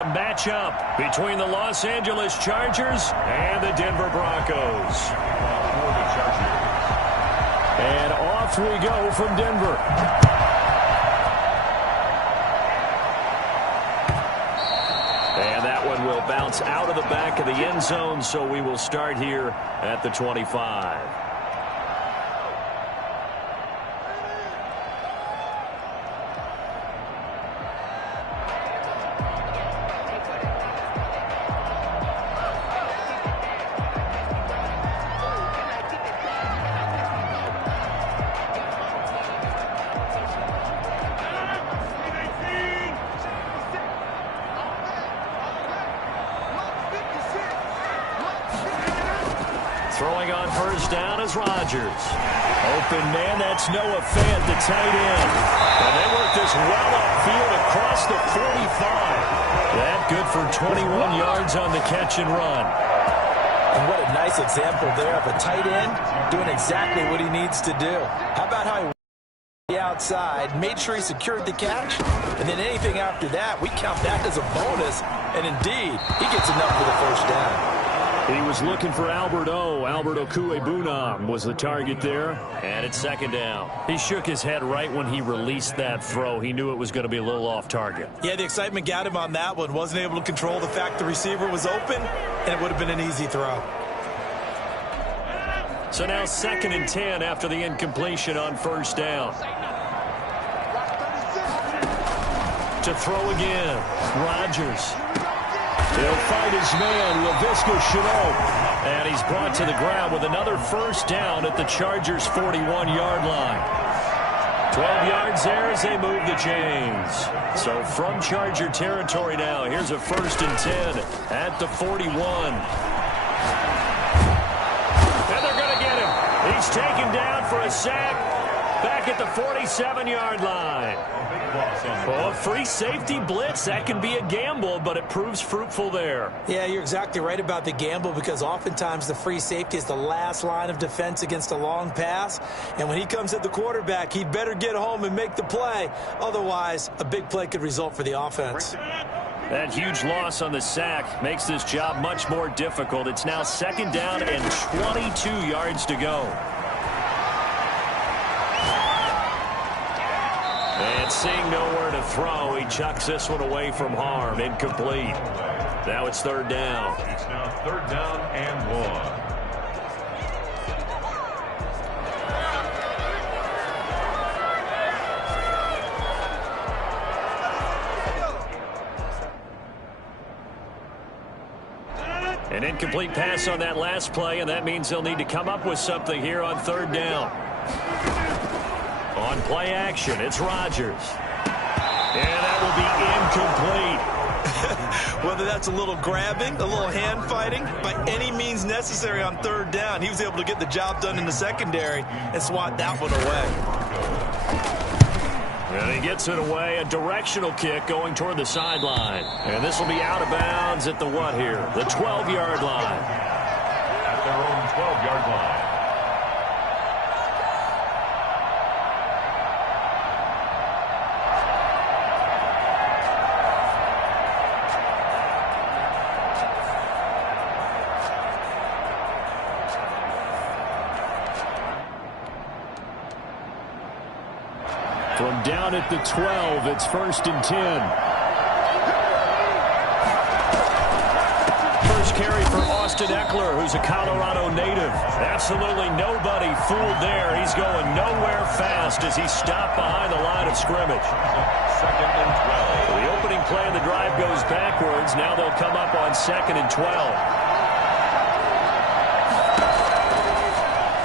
Matchup between the Los Angeles Chargers and the Denver Broncos. And off we go from Denver. And that one will bounce out of the back of the end zone, so we will start here at the 25. Throwing on first down is Rodgers. Open man, that's Noah Fant, the tight end. And they work this well upfield across the 45. That good for 21 yards on the catch and run. And what a nice example there of a tight end doing exactly what he needs to do. How about how he the outside, made sure he secured the catch, and then anything after that, we count that as a bonus. And indeed, he gets enough for the first down. He was looking for Albert Okuebunam was the target there, and it's second down. He shook his head right when he released that throw. He knew it was going to be a little off target. Yeah, the excitement got him on that one. Wasn't able to control the fact the receiver was open, and it would have been an easy throw. So now 2nd and 10 after the incompletion on first down. To throw again, Rodgers. He'll fight his man, Laviska Shenault. And he's brought to the ground with another first down at the Chargers' 41-yard line. 12 yards there as they move the chains. So from Charger territory now, here's a 1st and 10 at the 41. And they're going to get him. He's taken down for a sack back at the 47-yard line. Well, free safety blitz, that can be a gamble, but it proves fruitful there. Yeah, you're exactly right about the gamble because oftentimes the free safety is the last line of defense against a long pass. And when he comes at the quarterback, he'd better get home and make the play. Otherwise, a big play could result for the offense. That huge loss on the sack makes this job much more difficult. It's now 2nd down and 22 yards to go. And seeing nowhere to throw, he chucks this one away from harm. Incomplete. Now it's 3rd down. It's now 3rd down and 1. An incomplete pass on that last play, and that means they'll need to come up with something here on 3rd down. On play action, it's Rodgers. And that will be incomplete. Whether that's a little grabbing, a little hand fighting, by any means necessary on 3rd down, he was able to get the job done in the secondary and swat that one away. And he gets it away, a directional kick going toward the sideline. And this will be out of bounds at the what here? The 12-yard line. At their own 12-yard line. From down at the 12, it's 1st and 10. First carry for Austin Eckler, who's a Colorado native. Absolutely nobody fooled there. He's going nowhere fast as he's stopped behind the line of scrimmage. 2nd and 12. The opening play of the drive goes backwards. Now they'll come up on 2nd and 12.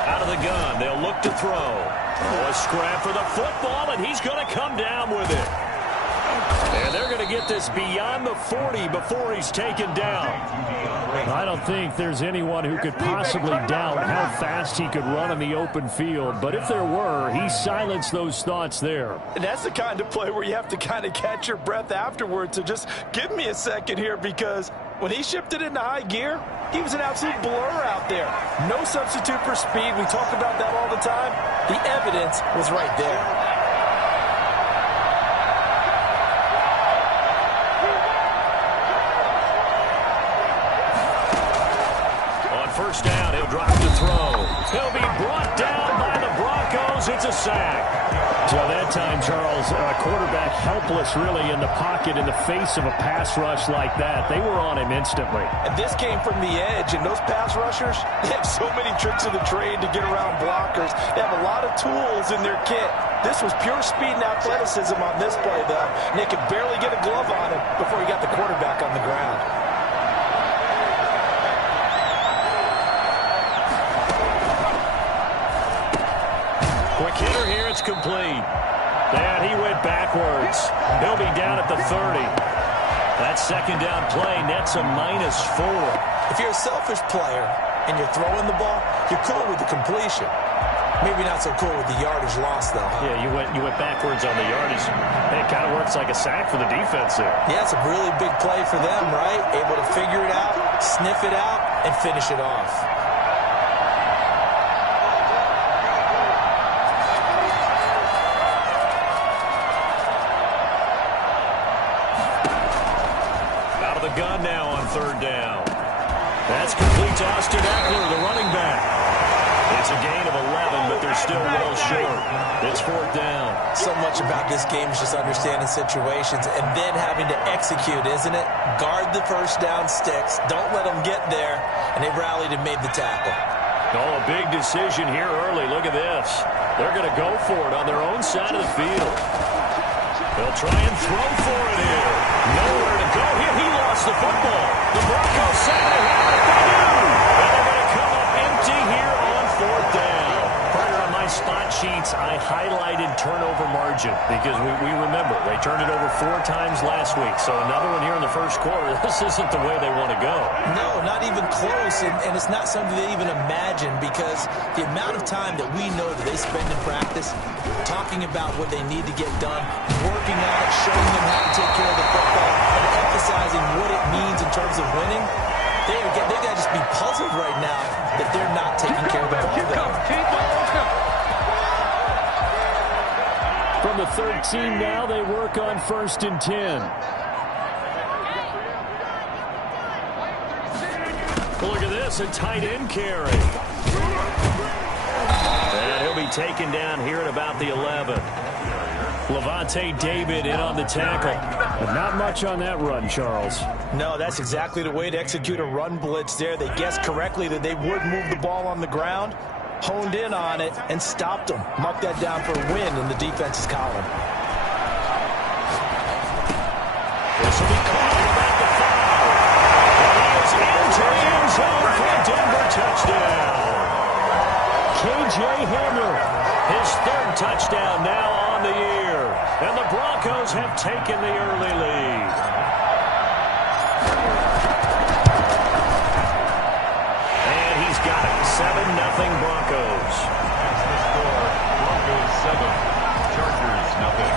Out of the gun, they'll look to throw. Oh, a scrap for the football, and he's going to come down with it. And they're going to get this beyond the 40 before he's taken down. I don't think there's anyone who could possibly doubt how fast he could run in the open field. But if there were, he silenced those thoughts there. And that's the kind of play where you have to kind of catch your breath afterwards. So just give me a second here, because when he shifted into high gear, he was an absolute blur out there. No substitute for speed. We talk about that all the time. The evidence was right there. first down. He'll drop to throw. He'll be brought down by the Broncos. It's a sack. So that time, Charles, quarterback helpless really in the pocket in the face of a pass rush like that. They were on him instantly. And this came from the edge, and those pass rushers, they have so many tricks of the trade to get around blockers. They have a lot of tools in their kit. This was pure speed and athleticism on this play, though. And they could barely get a glove on him before he got the quarterback on the ground. Quick hitter here, it's complete. And he went backwards. He'll be down at the 30. That second down play nets a -4. If you're a selfish player and you're throwing the ball, you're cool with the completion. Maybe not so cool with the yardage loss, though, huh? Yeah, you went backwards on the yardage. It kind of works like a sack for the defense there. Yeah, it's a really big play for them, right? Able to figure it out, sniff it out, and finish it off. Out of the gun now on third down. That's complete to Austin Eckler, the running back. It's a gain of 11, but they're still well short. It's fourth down. So much about this game is just understanding situations and then having to execute, isn't it? Guard the first down sticks. Don't let them get there. And they rallied and made the tackle. Oh, a big decision here early. Look at this. They're going to go for it on their own side of the field. They'll try and throw for it here. Nowhere to go here. He lost the football. The Broncos say they have it. They do. And they're going to come up empty here on fourth down. Partner, on my spot sheets, I highlighted turnover margin because we remember they turned it over 4 times last week. So another one here in the first quarter. This isn't the way they want to go. No, not even close. And it's not something they even imagine because the amount of time that we know that they spend in practice talking about what they need to get done, working on it, showing them how to take care of the football, and emphasizing what it means in terms of winning. They got to just be puzzled right now that they're not taking care of the ball there. From the 13 now, they work on 1st and 10. Look at this, a tight end carry. And he'll be taken down here at about the 11. Levante David in on the tackle. But not much on that run, Charles. No, that's exactly the way to execute a run blitz there. They guessed correctly that they would move the ball on the ground, honed in on it, and stopped them. Mark that down for a win in the defense's column. This will be caught about the 5. And he is into the end zone for a Denver touchdown. K.J. Hamler, his 3rd touchdown now on the year. And the Broncos have taken the early lead. And he's got it. 7-0 Broncos. That's the score. Broncos 7, Chargers 0.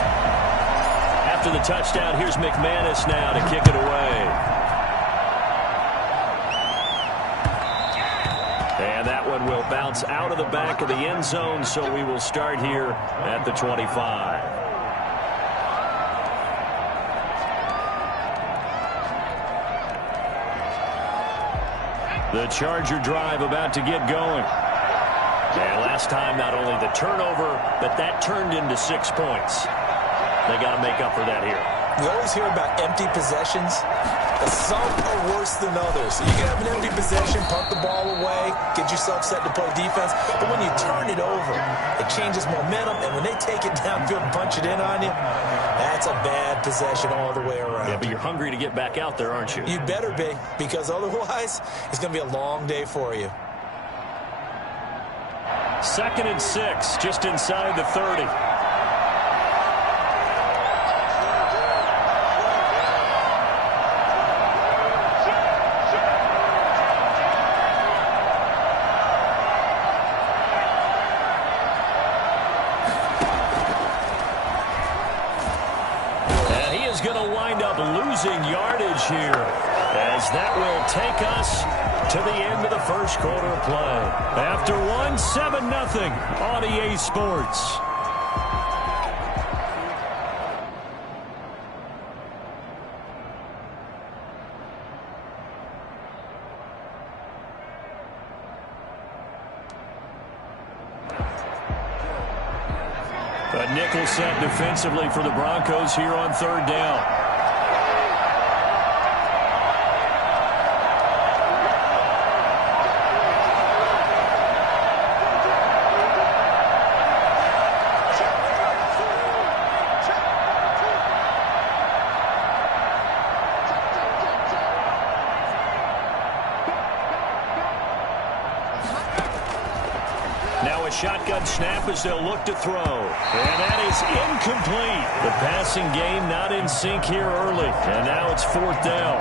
After the touchdown, here's McManus now to kick it away. And that one will bounce out of the back of the end zone, so we will start here at the 25. The Charger drive about to get going. And last time, not only the turnover, but that turned into 6 points. They got to make up for that here. We always hear about empty possessions. Some are worse than others. So you can have an empty possession, punt the ball away, get yourself set to play defense. But when you turn it over, it changes momentum. And when they take it downfield and punch it in on you, that's a bad possession all the way around. Yeah, but you're hungry to get back out there, aren't you? You better be, because otherwise it's going to be a long day for you. 2nd and 6, just inside the 30. Losing yardage here, as that will take us to the end of the first quarter of play. After 7-0 on EA Sports. A nickel set defensively for the Broncos here on third down. Shotgun snap as they'll look to throw. And that is incomplete. The passing game not in sync here early. And now it's fourth down.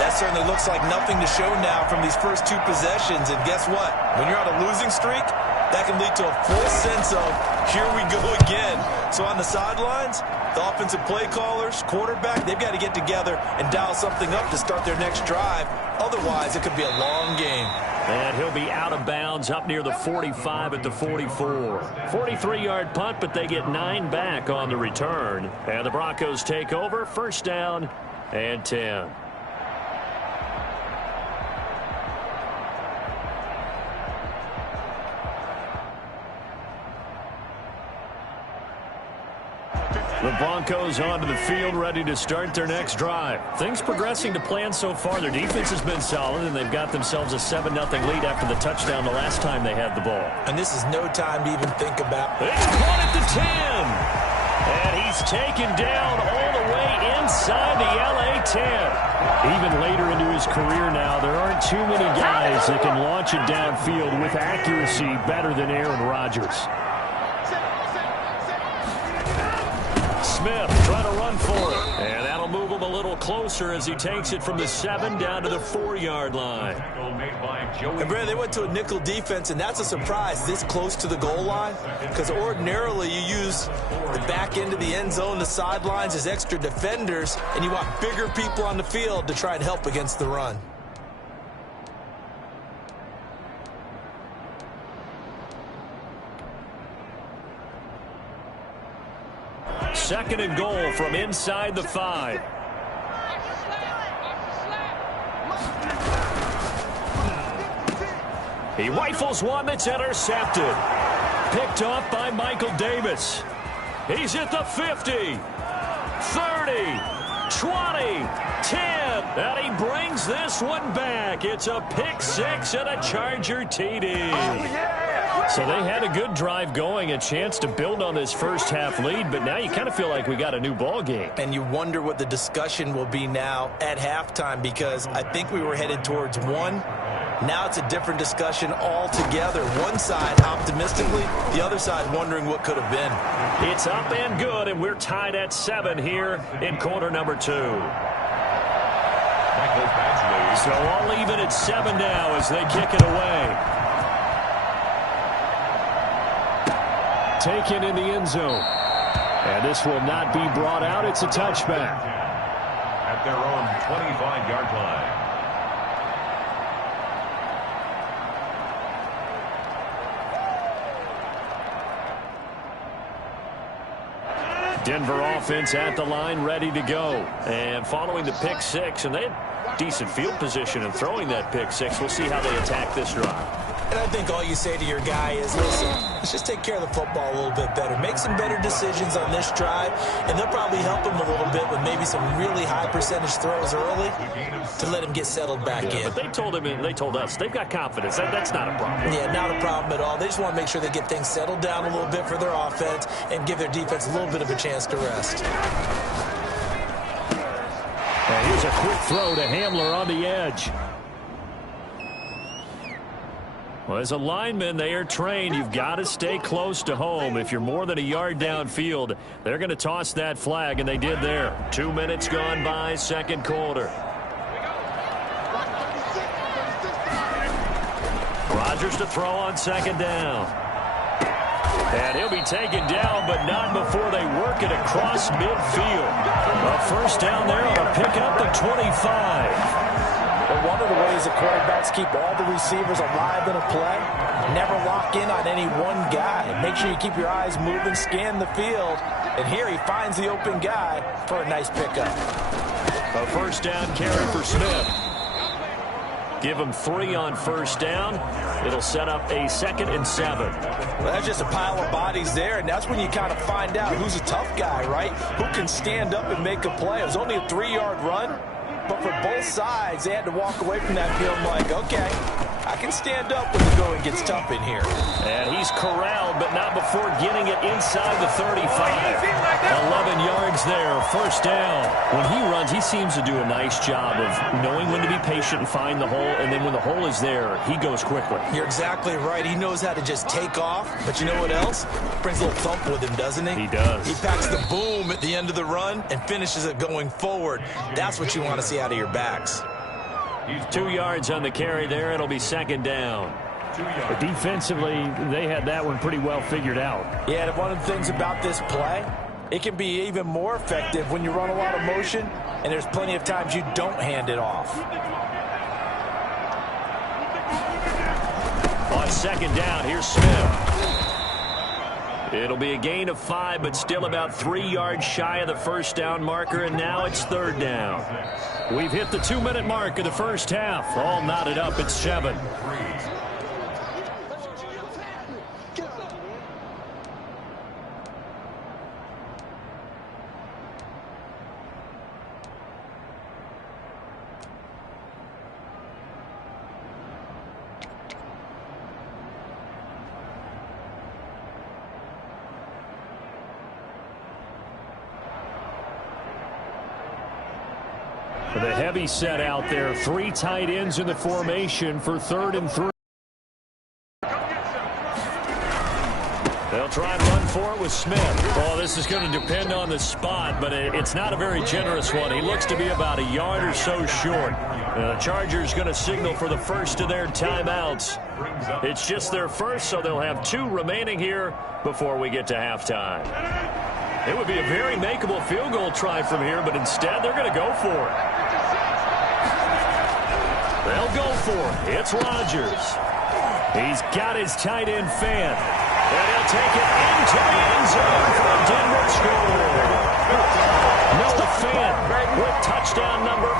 That certainly looks like nothing to show now from these first two possessions. And guess what? When you're on a losing streak, that can lead to a full sense of, here we go again. So on the sidelines, the offensive play callers, quarterback, they've got to get together and dial something up to start their next drive. Otherwise, it could be a long game. And he'll be out of bounds up near the 45 at the 44. 43-yard punt, but they get 9 back on the return. And the Broncos take over, first down and 10. The Broncos onto the field, ready to start their next drive. Things progressing to plan so far. Their defense has been solid, and they've got themselves a 7-0 lead after the touchdown the last time they had the ball. And this is no time to even think about. It's caught at the 10. And he's taken down all the way inside the LA 10. Even later into his career now, there aren't too many guys that can launch it downfield with accuracy better than Aaron Rodgers. Smith trying to run for it. And that'll move him a little closer as he takes it from the 7 down to the 4-yard line. And Brad, they went to a nickel defense, and that's a surprise this close to the goal line, because ordinarily you use the back end of the end zone, the sidelines as extra defenders, and you want bigger people on the field to try and help against the run. Second and goal from inside the 5. He rifles one that's intercepted. Picked off by Michael Davis. He's at the 50, 30, 20, 10. And he brings this one back. It's a pick six and a Charger TD. So they had a good drive going, a chance to build on this first half lead, but now you kind of feel like we got a new ball game. And you wonder what the discussion will be now at halftime, because I think we were headed towards one. Now it's a different discussion altogether. One side optimistically, the other side wondering what could have been. It's up and good, and we're tied at 7 here in quarter number 2. So all even at 7 now as they kick it away. Taken in the end zone. And this will not be brought out. It's a touchback. At their own 25-yard line. Denver offense at the line, ready to go. And following the pick six, and they had decent field position in throwing that pick six. We'll see how they attack this drive. And I think all you say to your guy is, listen, let's just take care of the football a little bit better. Make some better decisions on this drive, and they'll probably help him a little bit with maybe some really high percentage throws early to let him get settled back in. But they told him, and they told us, they've got confidence. That's not a problem. Yeah, not a problem at all. They just want to make sure they get things settled down a little bit for their offense and give their defense a little bit of a chance to rest. And here's a quick throw to Hamler on the edge. Well, as a lineman, they are trained. You've got to stay close to home. If you're more than a yard downfield, they're going to toss that flag, and they did there. 2 minutes gone by, second quarter. Rodgers to throw on second down. And he'll be taken down, but not before they work it across midfield. A first down there on a pickup of 25. But one of the ways the quarterbacks keep all the receivers alive in a play, never lock in on any one guy. Make sure you keep your eyes moving, scan the field. And here he finds the open guy for a nice pickup. A first down carry for Smith. Give them 3 on first down. It'll set up a 2nd and 7. Well, that's just a pile of bodies there, and that's when you kind of find out who's a tough guy, right? Who can stand up and make a play. It was only a 3-yard run, but for both sides, they had to walk away from that field like, okay, I can stand up when the going gets tough in here. And he's corralled, but not before getting it inside the 35. 11 yards there, first down. When he runs, he seems to do a nice job of knowing when to be patient and find the hole, and then when the hole is there, he goes quickly. You're exactly right. He knows how to just take off, but you know what else? Brings a little thump with him, doesn't he? He does. He packs the boom at the end of the run and finishes it going forward. That's what you want to see out of your backs. 2 yards on the carry there. It'll be 2nd down. But defensively, they had that one pretty well figured out. Yeah, and one of the things about this play, it can be even more effective when you run a lot of motion, and there's plenty of times you don't hand it off. On 2nd down, here's Smith. It'll be a gain of 5, but still about 3 yards shy of the first down marker, and now it's 3rd down. We've hit the 2-minute mark of the first half. All knotted up at 7. The heavy set out there. 3 tight ends in the formation for 3rd and 3. They'll try and run for it with Smith. Oh, this is going to depend on the spot, but it's not a very generous one. He looks to be about a yard or so short. The Chargers going to signal for the first of their timeouts. It's just their first, so they'll have 2 remaining here before we get to halftime. It would be a very makeable field goal try from here, but instead they're going to go for it. They'll go for it. It's Rodgers. He's got his tight end fan. And he'll take it into the end zone for a Denver score. Noah Fant with touchdown number 8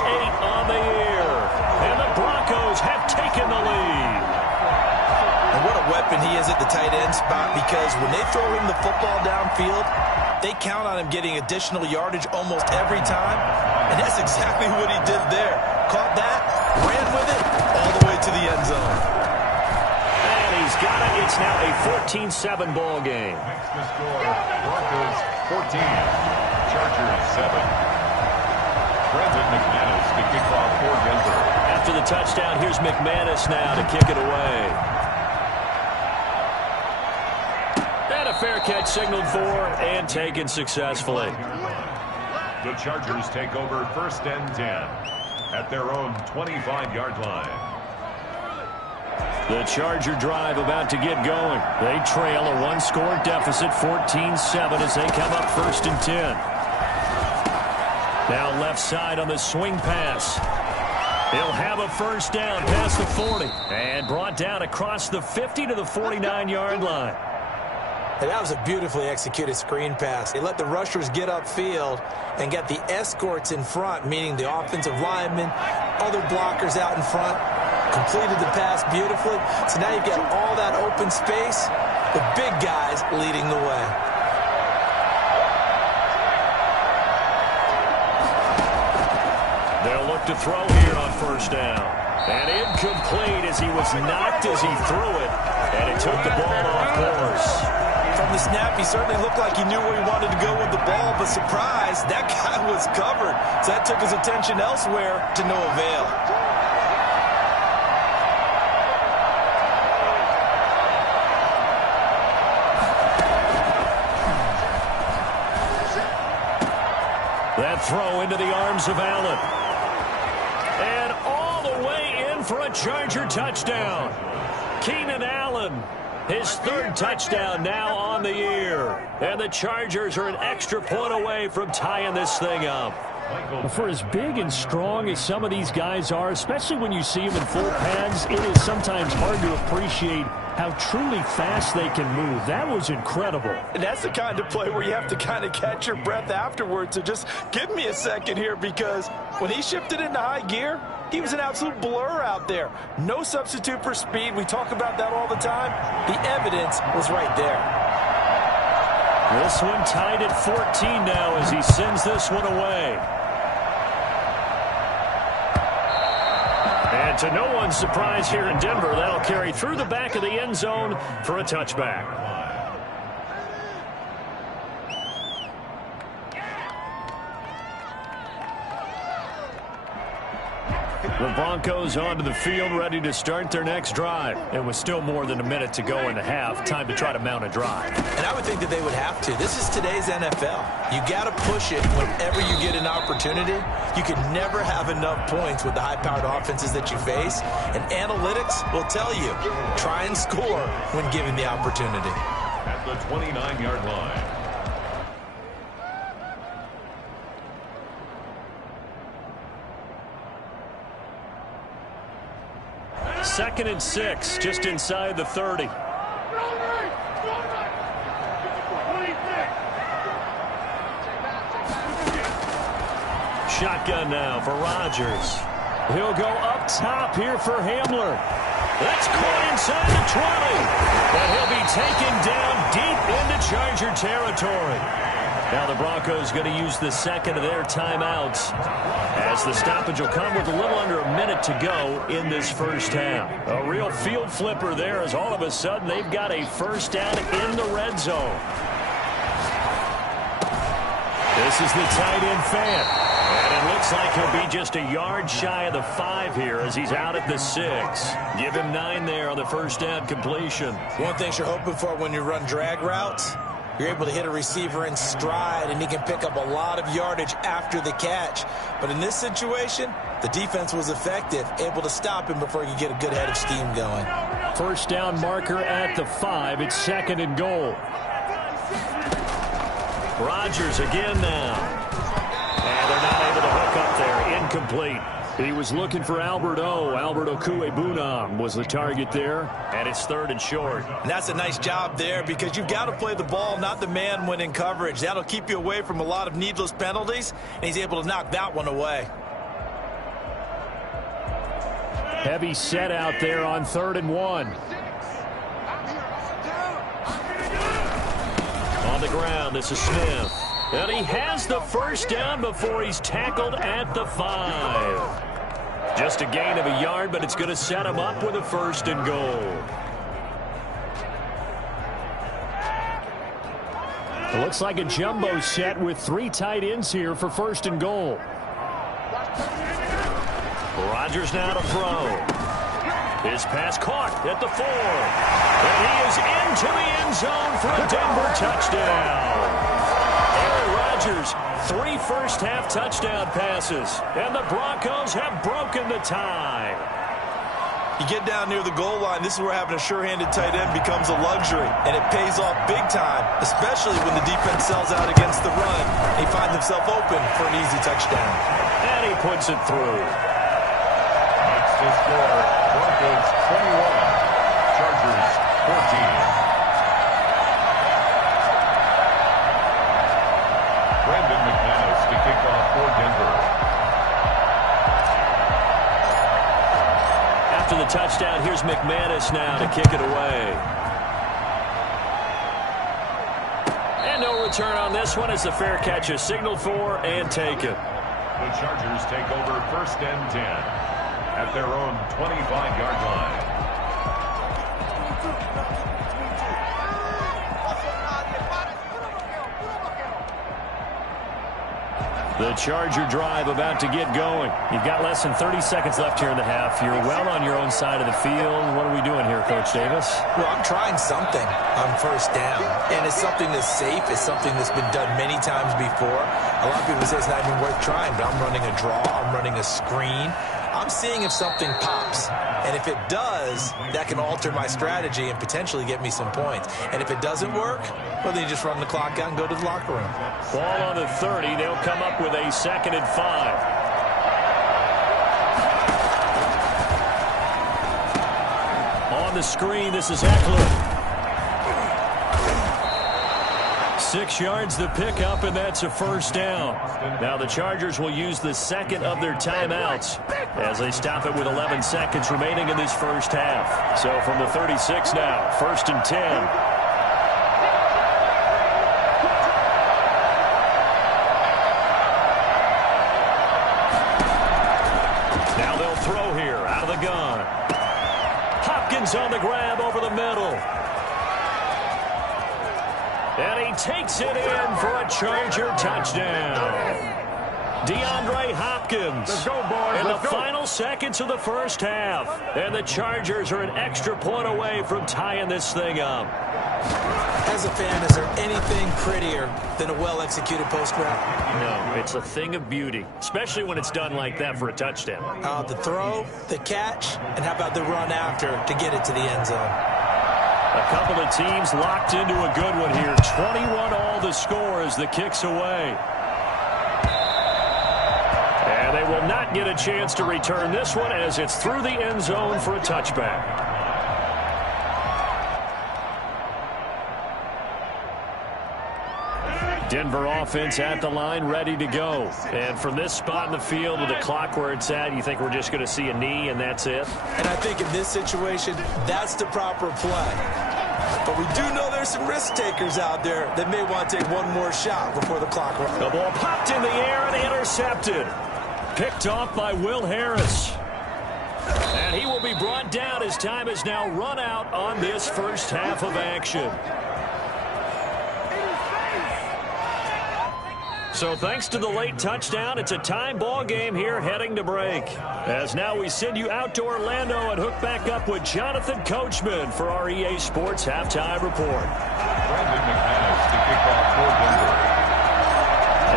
on the year. And the Broncos have taken the lead. And what a weapon he is at the tight end spot, because when they throw him the football downfield, they count on him getting additional yardage almost every time. And that's exactly what he did there. Caught that, ran with it, all the way to the end zone. And he's got it. It's now a 14-7 ball game. Makes the score Broncos 14, Chargers 7. Brandon McManus to kick off for Denver. After the touchdown, here's McManus now to kick it away. And a fair catch signaled for and taken successfully. The Chargers take over 1st and 10 at their own 25-yard line. The Charger drive about to get going. They trail a 1-score deficit, 14-7, as they come up 1st and 10. Now left side on the swing pass. He'll have a first down past the 40 and brought down across the 50 to the 49-yard line. And that was a beautifully executed screen pass. They let the rushers get upfield and get the escorts in front, meaning the offensive linemen, other blockers out in front. Completed the pass beautifully. So now you've got all that open space, the big guys leading the way. They'll look to throw here on first down. And incomplete as he was knocked as he threw it. And it took the ball off course. From the snap, he certainly looked like he knew where he wanted to go with the ball, but surprise, that guy was covered. So that took his attention elsewhere to no avail. That throw into the arms of Allen. And all the way in for a Charger touchdown. Keenan Allen, his 3rd touchdown now on the year. And the Chargers are an extra point away from tying this thing up. For as big and strong as some of these guys are, especially when you see them in full pads, it is sometimes hard to appreciate how truly fast they can move. That was incredible. And that's the kind of play where you have to kind of catch your breath afterwards. So just give me a second here, because when he shifted into high gear, he was an absolute blur out there. No substitute for speed. We talk about that all the time. The evidence was right there. This one tied at 14 now as he sends this one away. And to no one's surprise here in Denver, that'll carry through the back of the end zone for a touchback. The Broncos onto the field, ready to start their next drive. And with still more than a minute to go in the half, time to try to mount a drive. And I would think that they would have to. This is today's NFL. You got to push it whenever you get an opportunity. You can never have enough points with the high-powered offenses that you face. And analytics will tell you, try and score when given the opportunity. At the 29-yard line. Second and 6, just inside the 30. Shotgun now for Rodgers. He'll go up top here for Hamler. That's caught inside the 20. But he'll be taken down deep into Charger territory. Now the Broncos going to use the second of their timeouts, as the stoppage will come with a little under a minute to go in this first half. A real field flipper there, as all of a sudden they've got a first down in the red zone. This is the tight end fan. And it looks like he'll be just a yard shy of the 5 here as he's out at the 6. Give him 9 there on the first down completion. One thing you're hoping for when you run drag routes, you're able to hit a receiver in stride, and he can pick up a lot of yardage after the catch. But in this situation, the defense was effective, able to stop him before he could get a good head of steam going. First down marker at the 5. It's second and goal. Rodgers again now. And they're not able to hook up there. Incomplete. He was looking for Albert Okwuegbunam was the target there. And it's third and short. And that's a nice job there, because you've got to play the ball, not the man when in coverage. That'll keep you away from a lot of needless penalties, and he's able to knock that one away. Heavy set out there on 3rd and 1. On the ground, this is Smith. And he has the first down before he's tackled at the 5. Just a gain of a yard, but it's going to set him up with a first and goal. It looks like a jumbo set with 3 tight ends here for first and goal. Rodgers now to throw. His pass caught at the 4. And he is into the end zone for a Denver touchdown. Aaron Rodgers, 3 first-half touchdown passes, and the Broncos have broken the tie. You get down near the goal line, this is where having a sure-handed tight end becomes a luxury, and it pays off big time, especially when the defense sells out against the run. He finds himself open for an easy touchdown. And he puts it through. Next to score, Broncos 21, Chargers 14. To kick off for Denver. After the touchdown, here's McManus now to kick it away. And no return on this one as the fair catch is signaled for and taken. The Chargers take over first and 10 at their own 25-yard line. The Charger drive about to get going. You've got less than 30 seconds left here in the half. You're well on your own side of the field. What are we doing here, Coach Davis? Well, I'm trying something on first down, and it's something that's safe. It's something that's been done many times before. A lot of people say it's not even worth trying, but I'm running a draw. I'm running a screen. I'm seeing if something pops. And if it does, that can alter my strategy and potentially get me some points. And if it doesn't work, well, then you just run the clock out and go to the locker room. Ball on the 30. They'll come up with a 2nd and 5. On the screen, this is Eckler. 6 yards the pickup, and that's a first down. Now the Chargers will use the second of their timeouts as they stop it with 11 seconds remaining in this first half. So from the 36 now, 1st and 10. Now they'll throw here out of the gun. Hopkins on the grab over the middle. And he takes it in for a Charger touchdown. DeAndre Hopkins. Let's go, boys. In the Let's go. final seconds of the first half. And the Chargers are an extra point away from tying this thing up. As a fan, is there anything prettier than a well-executed post route? No, it's a thing of beauty, especially when it's done like that for a touchdown. The throw, the catch, and how about the run after to get it to the end zone? A couple of teams locked into a good one here. 21 all the score as the kick's away. And they will not get a chance to return this one as it's through the end zone for a touchback. Denver offense at the line, ready to go. And from this spot in the field with the clock where it's at, you think we're just going to see a knee and that's it? And I think in this situation, that's the proper play. But we do know there's some risk takers out there that may want to take one more shot before the clock runs. The ball popped in the air and intercepted. Picked off by Will Harris. And he will be brought down as time has now run out on this first half of action. So thanks to the late touchdown, it's a tie ball game here heading to break. As now we send you out to Orlando and hook back up with Jonathan Coachman for our EA Sports Halftime Report. Brandon McManus to kick off for Denver.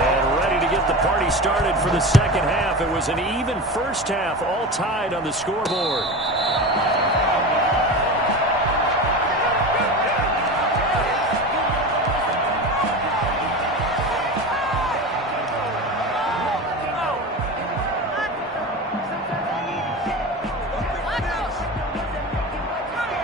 And ready to get the party started for the second half. It was an even first half, all tied on the scoreboard.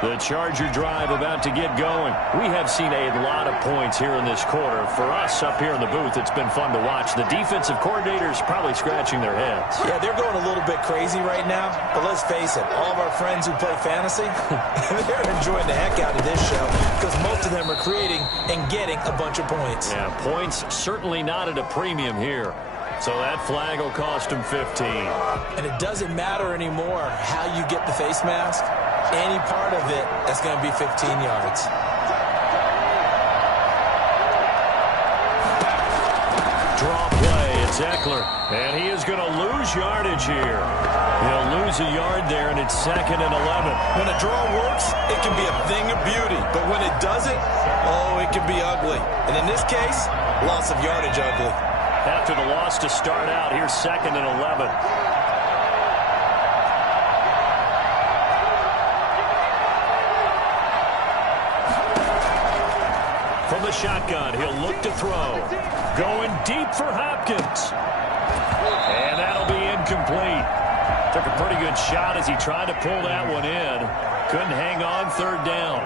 The Charger drive about to get going. We have seen a lot of points here in this quarter. For us up here in the booth, it's been fun to watch. The defensive coordinators probably scratching their heads. Yeah, they're going a little bit crazy right now. But let's face it, all of our friends who play fantasy, they're enjoying the heck out of this show because most of them are creating and getting a bunch of points. Yeah, points certainly not at a premium here. So that flag will cost him 15. And it doesn't matter anymore how you get the face mask. Any part of it, that's going to be 15 yards. Draw play, it's Eckler. And he is going to lose yardage here. He'll lose a yard there, and it's 2nd and 11. When a draw works, it can be a thing of beauty. But when it doesn't, oh, it can be ugly. And in this case, loss of yardage ugly. After the loss to start out, here's 2nd and 11. From the shotgun, he'll look to throw. Going deep for Hopkins. And that'll be incomplete. Took a pretty good shot as he tried to pull that one in. Couldn't hang on, 3rd down.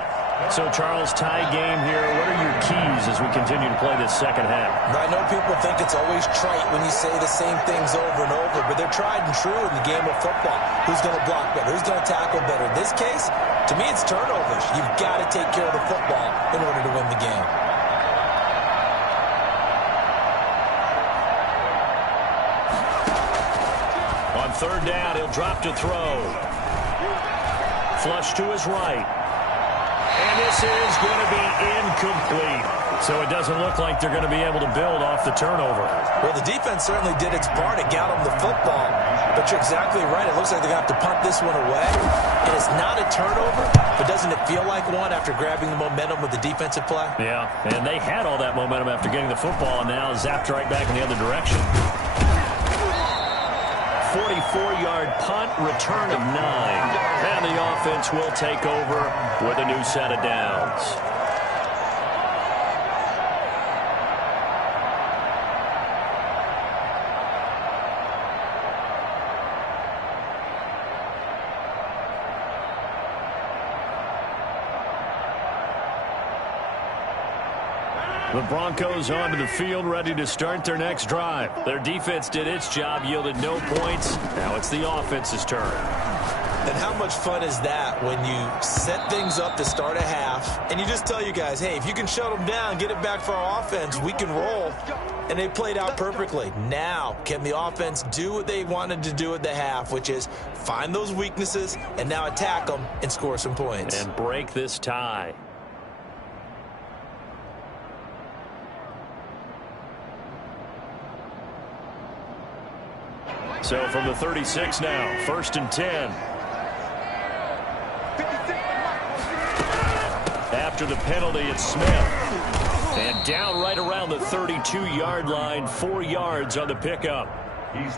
So, Charles, tie game here. What are your keys as we continue to play this second half? I know people think it's always trite when you say the same things over and over, but they're tried and true in the game of football. Who's going to block better? Who's going to tackle better? In this case, to me, it's turnovers. You've got to take care of the football in order to win the game. On 3rd down, he'll drop to throw. Flush to his right. And this is going to be incomplete. So it doesn't look like they're going to be able to build off the turnover. Well, the defense certainly did its part to get them the football. But you're exactly right. It looks like they're going to have to punt this one away. And it's not a turnover, but doesn't it feel like one after grabbing the momentum with the defensive play? Yeah, and they had all that momentum after getting the football and now zapped right back in the other direction. 44-yard punt, return of 9. And the offense will take over with a new set of downs. The Broncos onto the field, ready to start their next drive. Their defense did its job, yielded no points. Now it's the offense's turn. And how much fun is that when you set things up to start a half, and you just tell you guys, hey, if you can shut them down, get it back for our offense, we can roll. And they played out perfectly. Now, can the offense do what they wanted to do at the half, which is find those weaknesses and now attack them and score some points. And break this tie. So from the 36 now, 1st and 10. After the penalty, it's Smith. And down right around the 32-yard line, 4 yards on the pickup.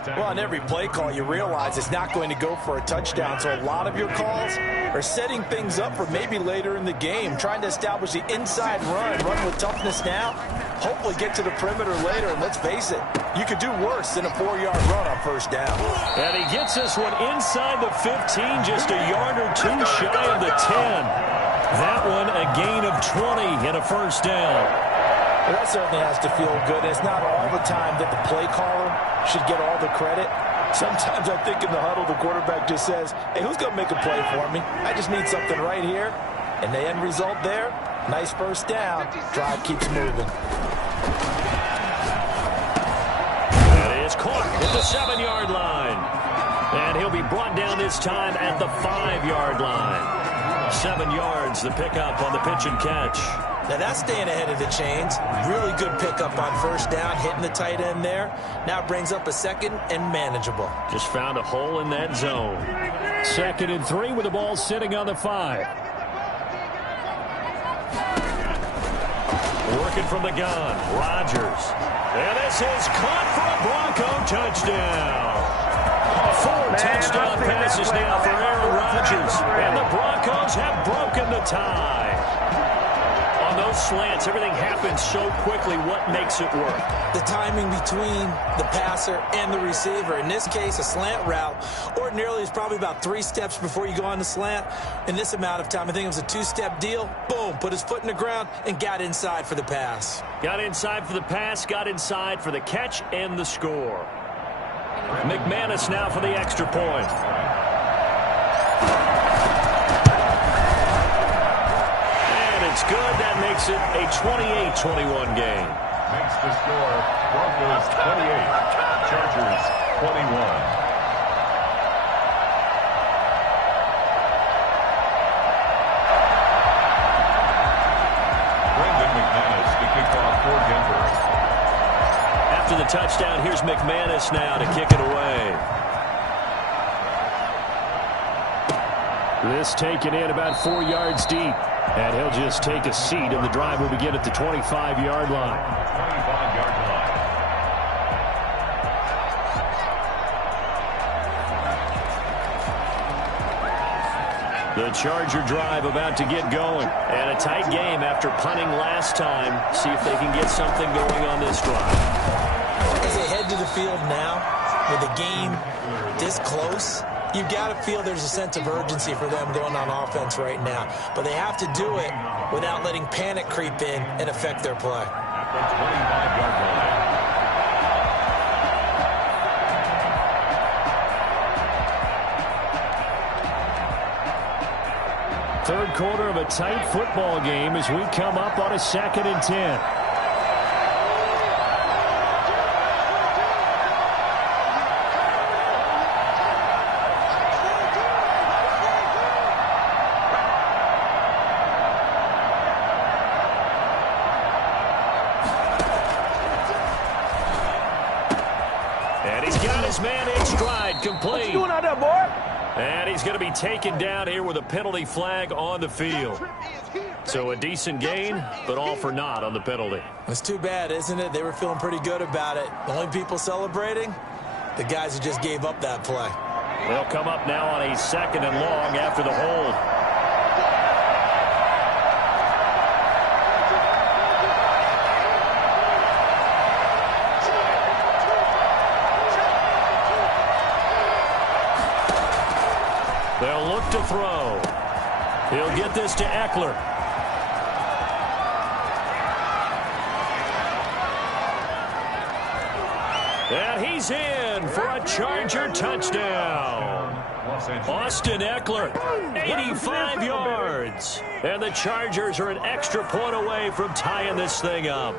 Well, on every play call, you realize it's not going to go for a touchdown. So a lot of your calls are setting things up for maybe later in the game, trying to establish the inside run with toughness now, hopefully get to the perimeter later. And let's face it, you could do worse than a 4-yard run on 1st down. And he gets this one inside the 15, just a yard or two shy of the 10. That one a gain of 20 and a 1st down. Well, that certainly has to feel good. It's not all the time that the play caller should get all the credit. Sometimes I think in the huddle, the quarterback just says, hey, who's going to make a play for me? I just need something right here. And the end result there, nice 1st down. Drive keeps moving. That is caught at the 7-yard line. And he'll be brought down this time at the 5-yard line. 7 yards, the pickup on the pitch and catch. Now that's staying ahead of the chains. Really good pickup on 1st down, hitting the tight end there. Now it brings up a 2nd and manageable. Just found a hole in that zone. 2nd and 3 with the ball sitting on the 5. Working from the gun, Rodgers. And this is caught for a Bronco touchdown. 4 touchdown passes now for Aaron Rodgers. And the Broncos have broken the tie. On those slants, everything happens so quickly. What makes it work? The timing between the passer and the receiver. In this case, a slant route ordinarily is probably about 3 steps before you go on the slant. In this amount of time, I think it was a 2-step deal. Boom, put his foot in the ground and got inside for the pass. Got inside for the pass, got inside for the catch and the score. McManus now for the extra point. And it's good. That makes it a 28-21 game. Makes the score Broncos 28, Chargers 21. After the touchdown, here's McManus now to kick it away. This taken in about 4 yards deep. And he'll just take a seat, and the drive will begin at the 25-yard line. 25-yard line. The Charger drive about to get going. And a tight game after punting last time. See if they can get something going on this drive. As they head to the field now, with the game this close, you've got to feel there's a sense of urgency for them going on offense right now. But they have to do it without letting panic creep in and affect their play. At the 25-yard line. Third quarter of a tight football game as we come up on a 2nd and 10. And he's got his man in stride, complete. What you doing out there, boy? And he's going to be taken down here with a penalty flag on the field. So a decent gain, but all for naught on the penalty. It's too bad, isn't it? They were feeling pretty good about it. The only people celebrating, the guys who just gave up that play. They'll come up now on a 2nd and long after the hold. They'll look to throw. He'll get this to Eckler. And he's in for a Charger touchdown. Austin Eckler, 85 yards. And the Chargers are an extra point away from tying this thing up.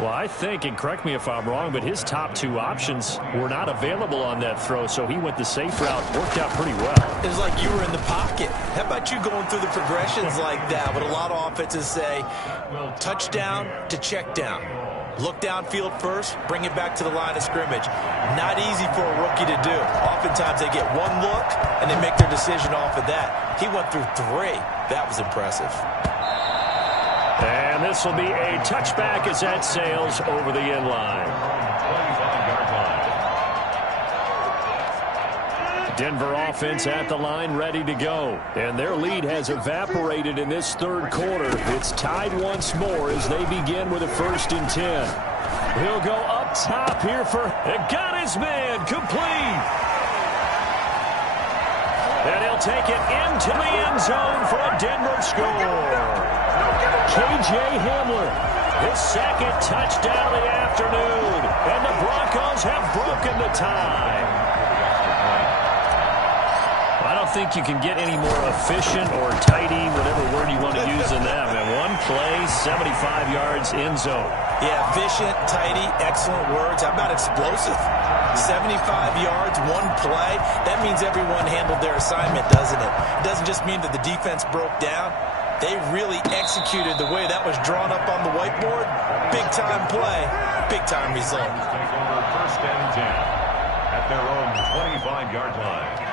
Well, I think, and correct me if I'm wrong, but his top 2 options were not available on that throw, so he went the safe route. Worked out pretty well. It was like you were in the pocket. How about you going through the progressions like that? What a lot of offenses say, touchdown to check down. Look downfield first, bring it back to the line of scrimmage. Not easy for a rookie to do. Oftentimes they get one look, and they make their decision off of that. He went through 3. That was impressive. And this will be a touchback as that sails over the end line. Denver offense at the line, ready to go. And their lead has evaporated in this 3rd quarter. It's tied once more as they begin with a 1st and 10. He'll go up top here for, and got his man, complete. And he'll take it into the end zone for a Denver score. K.J. Hamler, his 2nd touchdown of the afternoon. And the Broncos have broken the tie. I don't think you can get any more efficient or tidy, whatever word you want to use in that. And one play, 75 yards in zone. Yeah, efficient, tidy, excellent words. How about explosive? 75 yards, one play. That means everyone handled their assignment, doesn't it? It doesn't just mean that the defense broke down. They really executed the way that was drawn up on the whiteboard. Big-time play, big-time result. Take over 1st and 10 at their own 25-yard line.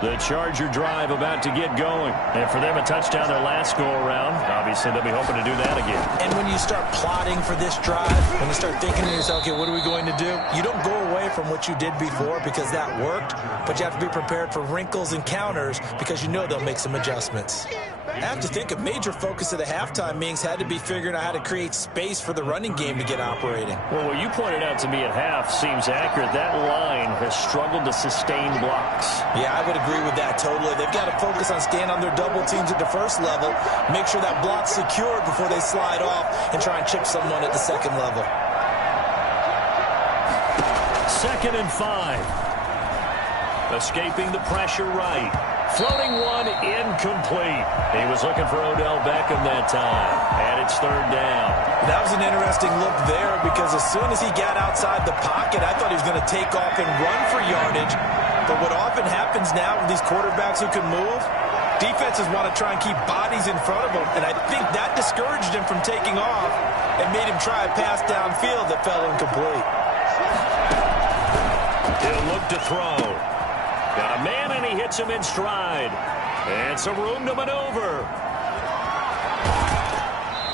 The Charger drive about to get going. And for them, a touchdown their last go-around. Obviously, they'll be hoping to do that again. And when you start plotting for this drive, when you start thinking to yourself, okay, what are we going to do? You don't go away from what you did before because that worked, but you have to be prepared for wrinkles and counters because you know they'll make some adjustments. I have to think a major focus of the halftime meetings had to be figuring out how to create space for the running game to get operating. Well, what you pointed out to me at half seems accurate. That line has struggled to sustain blocks. Yeah, I would agree with that totally. They've got to focus on staying on their double teams at the first level, make sure that block's secured before they slide off and try and chip someone at the second level. 2nd and 5. Escaping the pressure right. Floating one, incomplete. He was looking for Odell Beckham that time. And it's 3rd down. That was an interesting look there because as soon as he got outside the pocket, I thought he was going to take off and run for yardage. But what often happens now with these quarterbacks who can move, defenses want to try and keep bodies in front of them. And I think that discouraged him from taking off and made him try a pass downfield that fell incomplete. He'll look to throw. Got a man, and he hits him in stride. And some room to maneuver.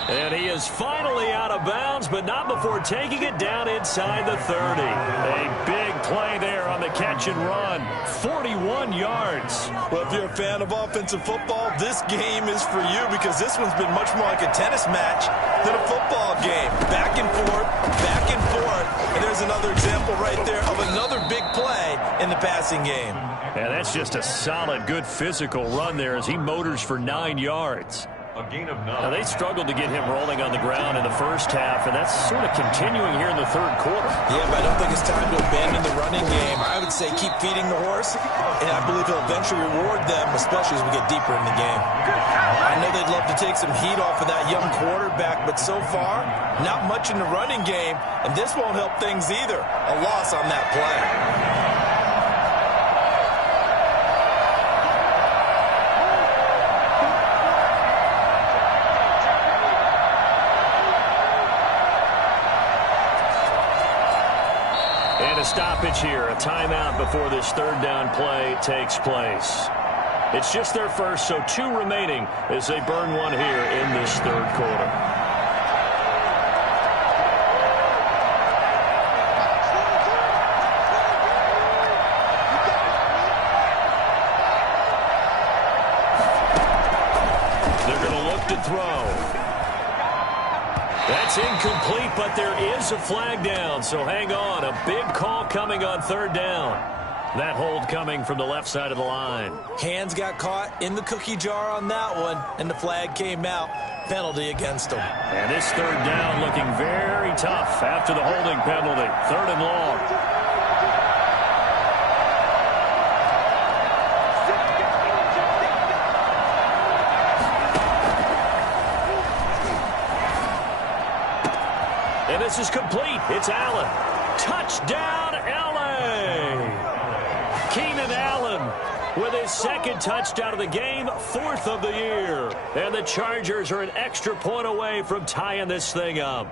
And he is finally out of bounds, but not before taking it down inside the 30. A big play there on the catch and run. 41 yards. Well, if you're a fan of offensive football, this game is for you because this one's been much more like a tennis match than a football game. Back and forth, back and forth. And there's another example right there of another big play in the passing game. And that's just a solid, good physical run there as he motors for 9 yards. A gain of 9. Now, they struggled to get him rolling on the ground in the first half, and that's sort of continuing here in the 3rd quarter. Yeah, but I don't think it's time to abandon the running game. I would say keep feeding the horse, and I believe he'll eventually reward them, especially as we get deeper in the game. I know they'd love to take some heat off of that young quarterback, but so far, not much in the running game, and this won't help things either. A loss on that play. Stoppage here, a timeout before this 3rd down play takes place. It's just their first, so 2 remaining as they burn one here in this 3rd quarter. throw. That's incomplete, but there is a flag down, so hang on. A big call coming on third down. That hold coming from the left side of the line. Hands got caught in the cookie jar on that one, and the flag came out. Penalty against him. And this third down looking very tough after the holding penalty. Third and long. And this is complete. It's Allen. Touchdown, L.A. Keenan Allen with his second touchdown of the game, fourth of the year. And the Chargers are an extra point away from tying this thing up.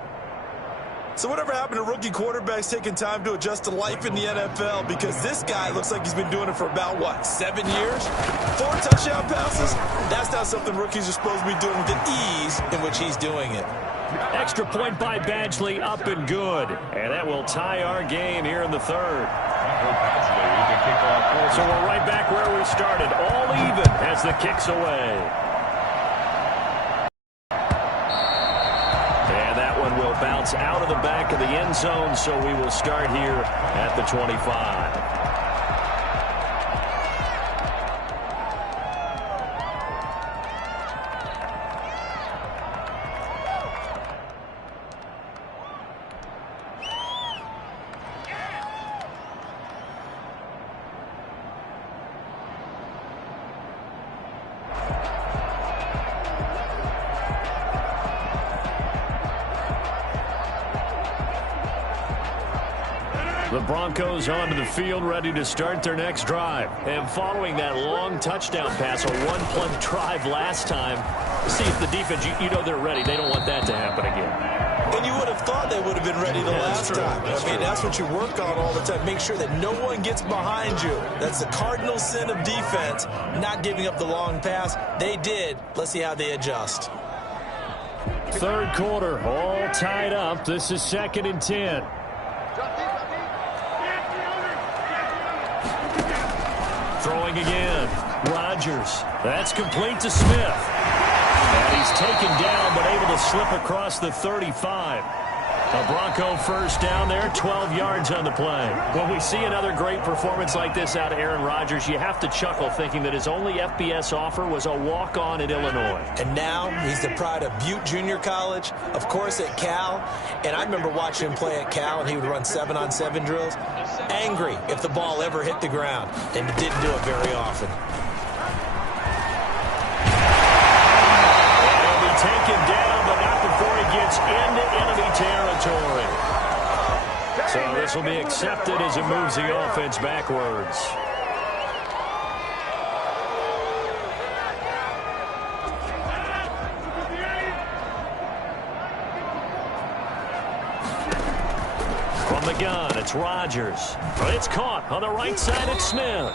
So whatever happened to rookie quarterbacks taking time to adjust to life in the NFL? Because this guy looks like he's been doing it for about, what, 7 years? 4 touchdown passes? That's not something rookies are supposed to be doing with the ease in which he's doing it. Extra point by Badgley, up and good. And that will tie our game here in the third. So we're right back where we started, all even as the kick's away. And that one will bounce out of the back of the end zone, so we will start here at the 25. The Broncos onto the field, ready to start their next drive. And following that long touchdown pass, a one-play drive last time, see if the defense, you know they're ready. They don't want that to happen again. And you would have thought they would have been ready the last time. I mean, that's what you work on all the time. Make sure that no one gets behind you. That's the cardinal sin of defense, not giving up the long pass. They did. Let's see how they adjust. Third quarter, all tied up. This is 2nd and 10. Throwing again. Rodgers. That's complete to Smith. And he's taken down, but able to slip across the 35. A Bronco first down there, 12 yards on the play. When we see another great performance like this out of Aaron Rodgers, you have to chuckle thinking that his only FBS offer was a walk-on at Illinois. And now he's the pride of Butte Junior College, of course at Cal. And I remember watching him play at Cal, and he would run 7-on-7 drills. Angry if the ball ever hit the ground, and it didn't do it very often. He'll be taken down, but not before he gets into enemy territory. So this will be accepted as it moves the offense backwards. From the gun, it's Rodgers. But it's caught on the right side at Smith.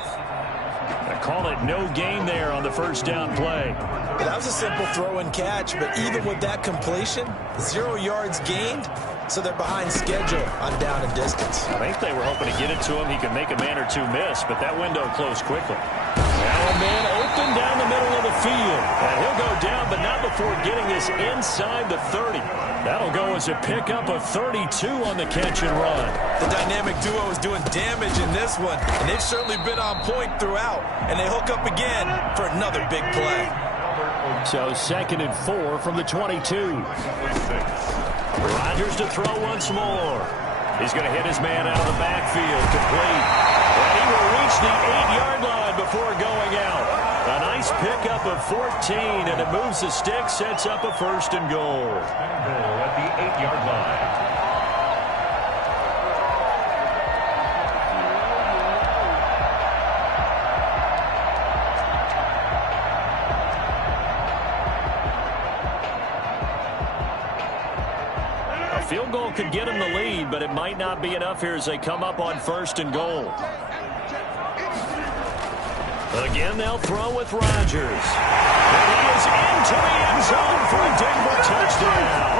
They call it no gain there on the first down play. That was a simple throw and catch, but even with that completion, 0 yards gained, so they're behind schedule on down and distance. I think they were hoping to get it to him. He could make a man or two miss, but that window closed quickly. Now a man open down the middle of the field. And he'll go down, but not before getting this inside the 30. That'll go as a pickup of 32 on the catch and run. The dynamic duo is doing damage in this one, and they've certainly been on point throughout. And they hook up again for another big play. So 2nd and 4 from the 22. Rodgers to throw once more. He's going to hit his man out of the backfield, complete. And he will reach the 8-yard line before going out. A nice pickup of 14, and it moves the stick, sets up a 1st and goal. At the 8-yard line. Field goal could get him the lead, but it might not be enough here as they come up on 1st and goal. Again, they'll throw with Rodgers. And he is into the end zone for a Denver touchdown.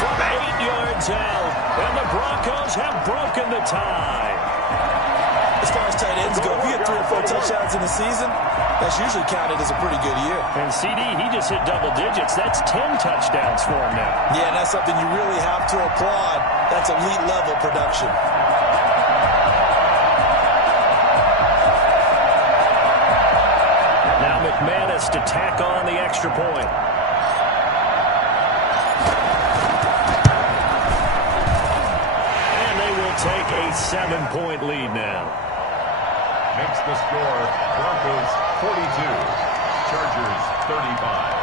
From 8 yards out, and the Broncos have broken the tie. As far as tight ends go, if you get 3 or 4 touchdowns in the season, that's usually counted as a pretty good year. And CD, he just hit double digits. That's 10 touchdowns for him now. Yeah, and that's something you really have to applaud. That's elite level production. Now McManus to tack on the extra point. And they will take a 7-point lead now. Makes the score Broncos 42, Chargers 35.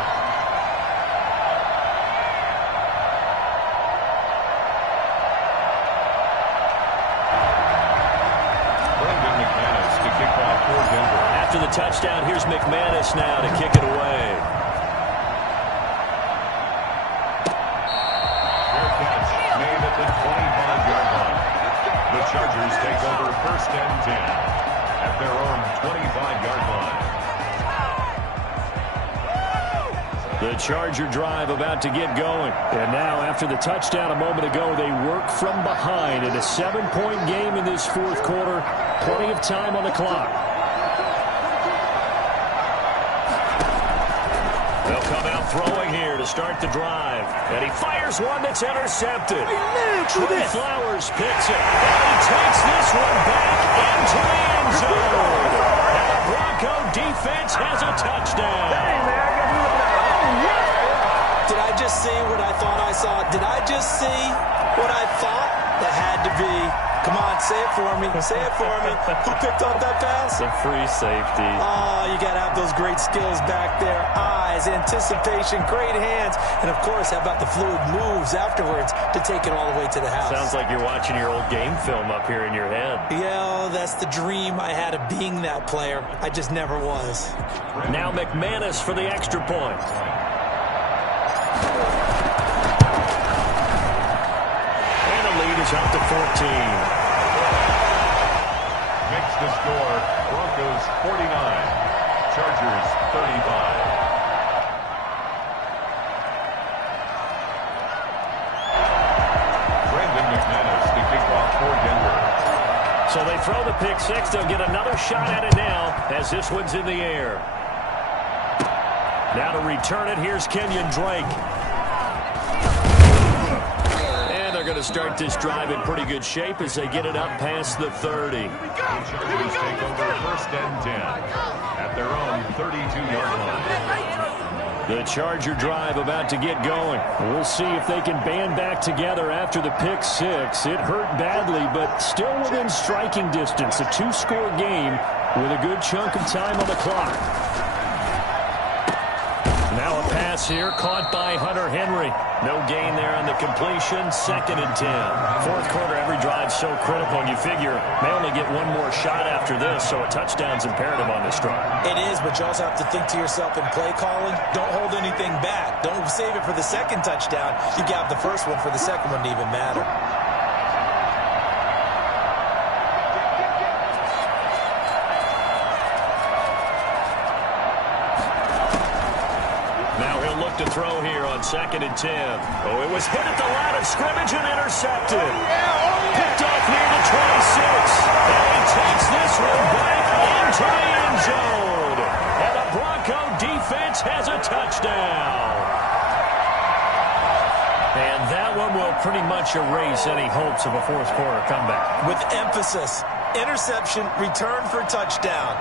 After the touchdown, here's McManus now to kick it away. Fair catch made at the 25-yard line. The Chargers take over 1st and 10 at their own 25-yard line. The Charger drive about to get going. And now, after the touchdown a moment ago, they work from behind in a 7-point game in this 4th quarter. Plenty of time on the clock. They'll come out throwing here to start the drive. And he fires one that's intercepted. Trey Flowers picks it. And he takes this one back into the end zone. And the Bronco defense has a touchdown. Did I just see what I thought I saw? Did I just see what I thought? That had to be. Come on, say it for me. Say it for me. Who picked up that pass? The free safety. Oh, you got to have those great skills back there. Eyes, anticipation, great hands. And, of course, how about the fluid moves afterwards to take it all the way to the house? Sounds like you're watching your old game film up here in your head. Yeah, that's the dream I had of being that player. I just never was. Now McManus for the extra point. And the lead is up to 14. Makes the score Broncos 49, Chargers 35. So they throw the pick six. They'll get another shot at it now as this one's in the air. Now to return it, here's Kenyon Drake. And they're going to start this drive in pretty good shape as they get it up past the 30. The Chargers take over 1st and 10 at their own 32-yard line. The Charger drive about to get going. We'll see if they can band back together after the pick six. It hurt badly, but still within striking distance. A 2-score game with a good chunk of time on the clock. Now a pass here caught by Hunter Henry. No gain there on the completion. 2nd and 10. 4th quarter, every drive so critical, and you figure may only get one more shot after this, so a touchdown's imperative on this drive. It is, but you also have to think to yourself in play calling, don't hold anything back. Don't save it for the second touchdown. You got the first one for the second one to even matter. To throw here on 2nd and 10. Oh, it was hit at the line of scrimmage and intercepted. Picked off near the 26. And he takes this one back into the end zone. And the Bronco defense has a touchdown. And that one will pretty much erase any hopes of a 4th quarter comeback. With emphasis, interception, return for touchdown.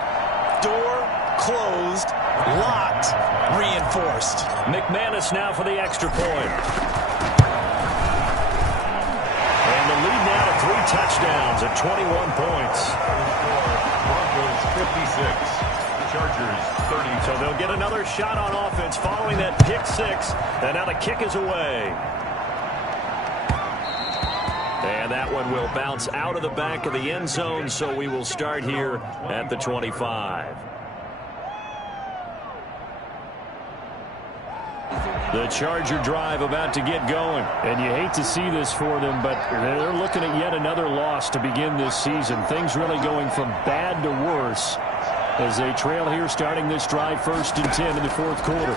Door closed, locked, reinforced. McManus now for the extra point. And the lead now to 3 touchdowns at 21 points. Broncos 56, Chargers 30. So they'll get another shot on offense following that pick six. And now the kick is away. And that one will bounce out of the back of the end zone, so we will start here at the 25. The Charger drive about to get going. And you hate to see this for them, but they're looking at yet another loss to begin this season. Things really going from bad to worse as they trail here starting this drive 1st and 10 in the 4th quarter.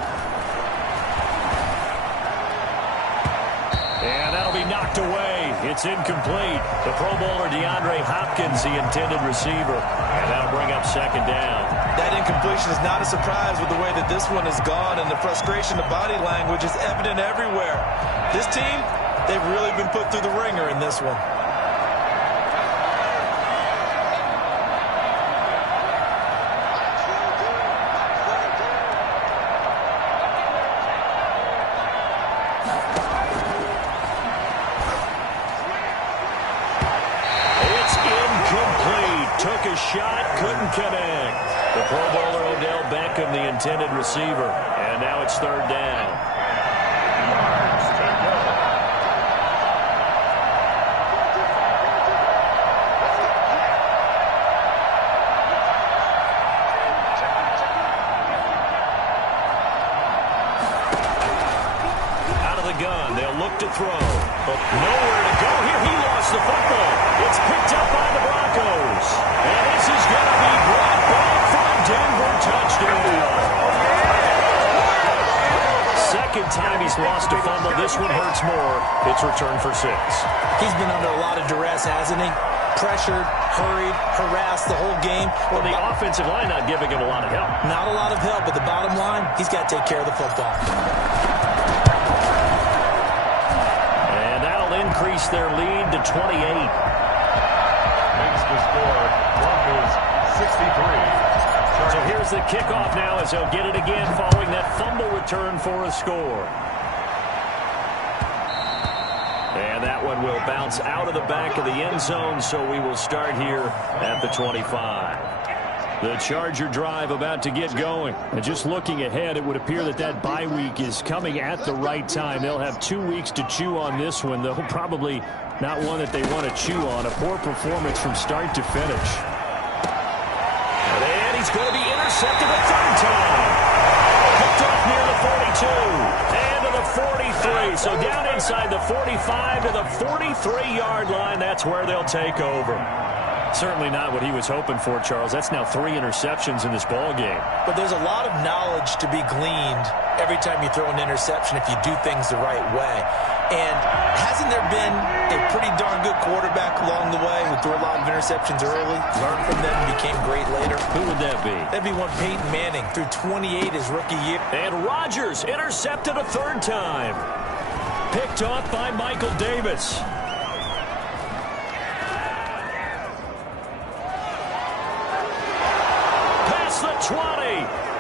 And that'll be knocked away. It's incomplete. The Pro Bowler DeAndre Hopkins, the intended receiver. And that'll bring up second down. That incompletion is not a surprise with the way that this one has gone, and the frustration, the body language is evident everywhere. This team, they've really been put through the ringer in this one. Took a shot, couldn't connect. The Pro Bowler Odell Beckham, the intended receiver. And now it's third down. Out of the gun, they'll look to throw. But nowhere to go here. He lost the football. It's picked up by the Broncos. And this is going to be brought back from Denver. Touchdown. Second time he's lost a fumble. This one hurts more. It's returned for 6. He's been under a lot of duress, hasn't he? Pressured, hurried, harassed the whole game. Well, the offensive line not giving him a lot of help. Not a lot of help, but the bottom line, he's got to take care of the football. And that'll increase their lead to 28. Makes the score Broncos 63. So here's the kickoff now as they'll get it again following that fumble return for a score. And that one will bounce out of the back of the end zone, so we will start here at the 25. The Charger drive about to get going. And just looking ahead, it would appear that that bye week is coming at the right time. They'll have 2 weeks to chew on this one, though probably not one that they want to chew on. A poor performance from start to finish. And he's going to be intercepted a third time. Picked off near the 42 and to the 43. So down inside the 45 to the 43-yard line. That's where they'll take over. Certainly not what he was hoping for, Charles. That's now 3 interceptions in this ball game. But there's a lot of knowledge to be gleaned every time you throw an interception if you do things the right way. And hasn't there been a pretty darn good quarterback along the way who threw a lot of interceptions early, learned from them, and became great later? Who would that be? That'd be one Peyton Manning, threw 28 his rookie year. And Rodgers intercepted a third time. Picked off by Michael Davis. Past the 20.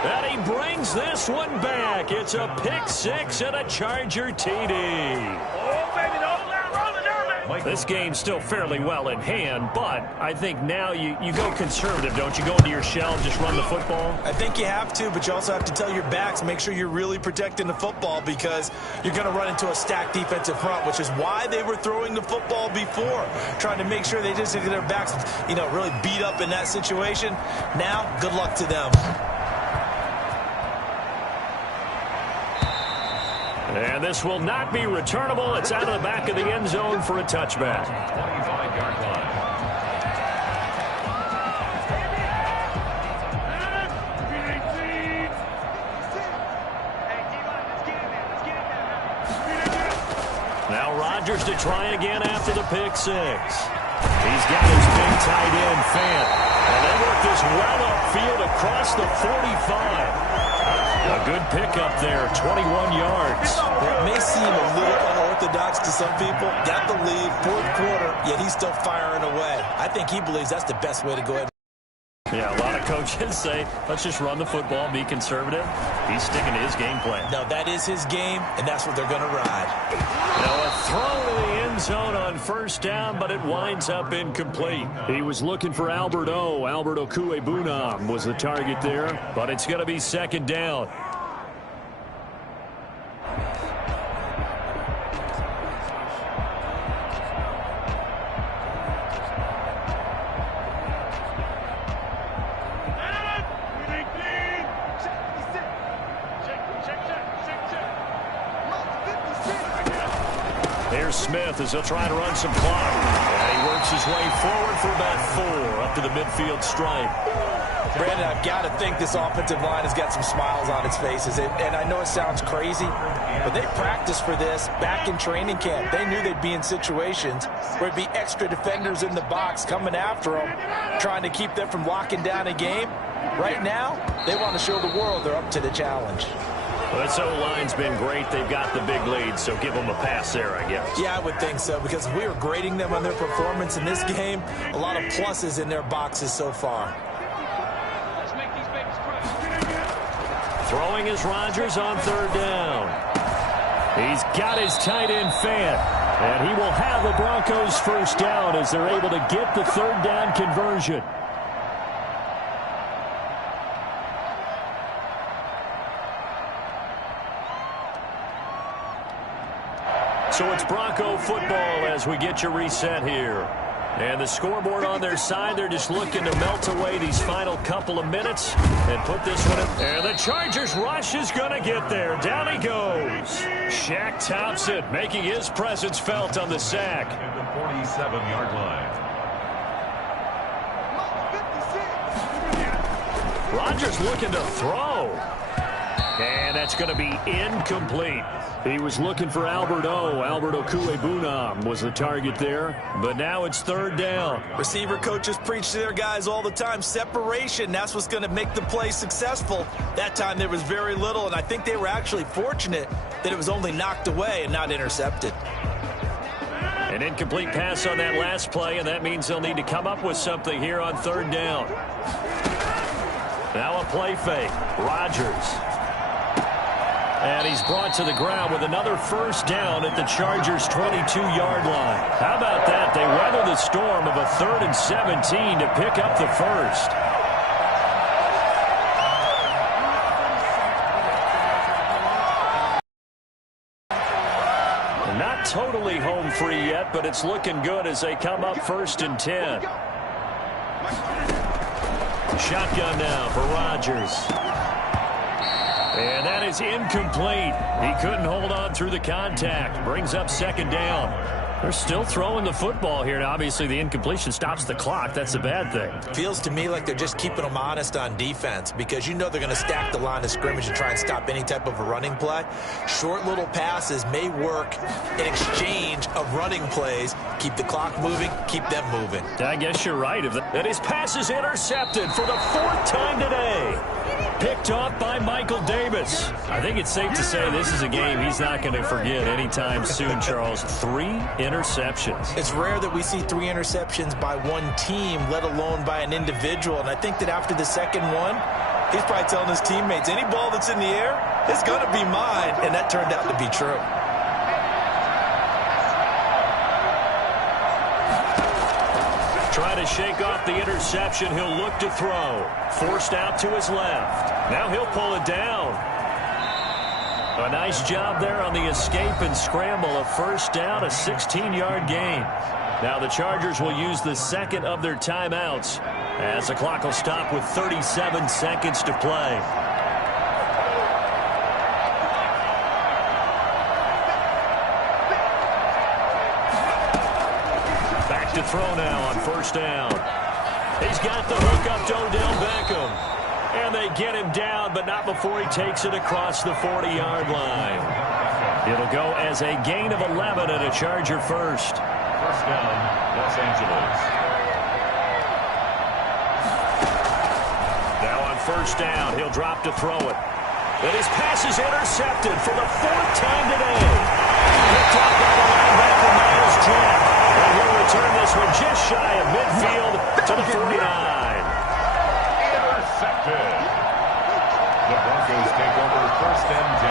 And he brings this one back. It's a pick 6 and a Charger TD. Oh, baby, don't let roll it down, baby. This game's still fairly well in hand, but I think now you go conservative, don't you? Go into your shell and just run the football? I think you have to, but you also have to tell your backs, make sure you're really protecting the football because you're going to run into a stacked defensive front, which is why they were throwing the football before, trying to make sure they just get their backs, really beat up in that situation. Now, good luck to them. And this will not be returnable. It's out of the back of the end zone for a touchback. 25-yard line. Now Rodgers to try again after the pick 6. He's got his big tight end, Fant. And they work this well upfield across the 45. A good pickup there, 21 yards. It may seem a little unorthodox to some people. Got the lead, fourth quarter, yet he's still firing away. I think he believes that's the best way to go ahead. Yeah, a lot of coaches say, let's just run the football, be conservative. He's sticking to his game plan. No, that is his game, and that's what they're going to ride. Now a throw to the end zone on first down, but it winds up incomplete. He was looking for Albert Okuebunam was the target there, but it's going to be second down. Here's Smith as he'll try to run some clock. And he works his way forward for about 4 up to the midfield stripe. Brandon, I've got to think this offensive line has got some smiles on its faces. And I know it sounds crazy, but they practiced for this back in training camp. They knew they'd be in situations where it'd be extra defenders in the box coming after them, trying to keep them from locking down a game. Right now, they want to show the world they're up to the challenge. Well, this O-line's been great. They've got the big lead, so give them a pass there, I guess. Yeah, I would think so, because if we were grading them on their performance in this game, a lot of pluses in their boxes so far. Throwing is Rodgers on 3rd down. He's got his tight end Fant, and he will have the Broncos first down as they're able to get the 3rd down conversion. So it's Bronco football as we get you reset here. And the scoreboard on their side, they're just looking to melt away these final couple of minutes and put this one in. And the Chargers rush is going to get there. Down he goes. Shaq Thompson making his presence felt on the sack. At the 47-yard line. Rodgers looking to throw. And that's going to be incomplete. He was looking for Albert Okwuegbunam was the target there, but now it's 3rd down. Receiver coaches preach to their guys all the time. Separation, that's what's going to make the play successful. That time there was very little, and I think they were actually fortunate that it was only knocked away and not intercepted. An incomplete pass on that last play, and that means they'll need to come up with something here on 3rd down. Now a play fake. Rodgers. And he's brought to the ground with another first down at the Chargers' 22-yard line. How about that? They weather the storm of a 3rd and 17 to pick up the first. Not totally home free yet, but it's looking good as they come up 1st and 10. Shotgun now for Rodgers. And that is incomplete. He couldn't hold on through the contact. Brings up 2nd down. They're still throwing the football here. Now, obviously, the incompletion stops the clock. That's a bad thing. Feels to me like they're just keeping them honest on defense, because you know they're going to stack the line of scrimmage and try and stop any type of a running play. Short little passes may work in exchange of running plays. Keep the clock moving, keep them moving. I guess you're right. And his pass is intercepted for the 4th time today. Picked off by Michael Davis. I think it's safe to say this is a game he's not going to forget anytime soon, Charles. 3 interceptions. It's rare that we see 3 interceptions by one team, let alone by an individual. And I think that after the second one, he's probably telling his teammates, any ball that's in the air, it's going to be mine. And that turned out to be true. Trying to shake off the interception. He'll look to throw. Forced out to his left. Now he'll pull it down. A nice job there on the escape and scramble. A first down, a 16-yard gain. Now the Chargers will use the 2nd of their timeouts as the clock will stop with 37 seconds to play. Back to throw now on 1st down. He's got the hook up to Odell Beckham. And they get him down, but not before he takes it across the 40-yard line. It'll go as a gain of 11 and a Charger first. First down, Los Angeles. Now on 1st down, he'll drop to throw it. And his pass is intercepted for the 4th time today. Picked off by the linebacker, Miles Jack. And he'll return this one just shy of midfield to the 49. Intercepted. The Broncos take over 1st and 10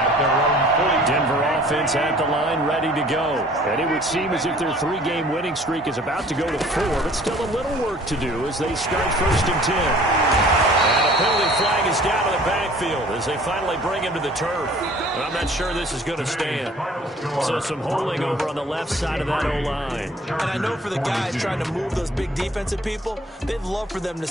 at their own 40. Denver offense at the line, ready to go. And it would seem as if their 3-game winning streak is about to go to 4, but still a little work to do as they start 1st and 10. And a penalty flag is down to the backfield as they finally bring him to the turf. And I'm not sure this is going to stand. So some holding over on the left side of that O-line. And I know for the guys trying to move those big defensive people, they'd love for them to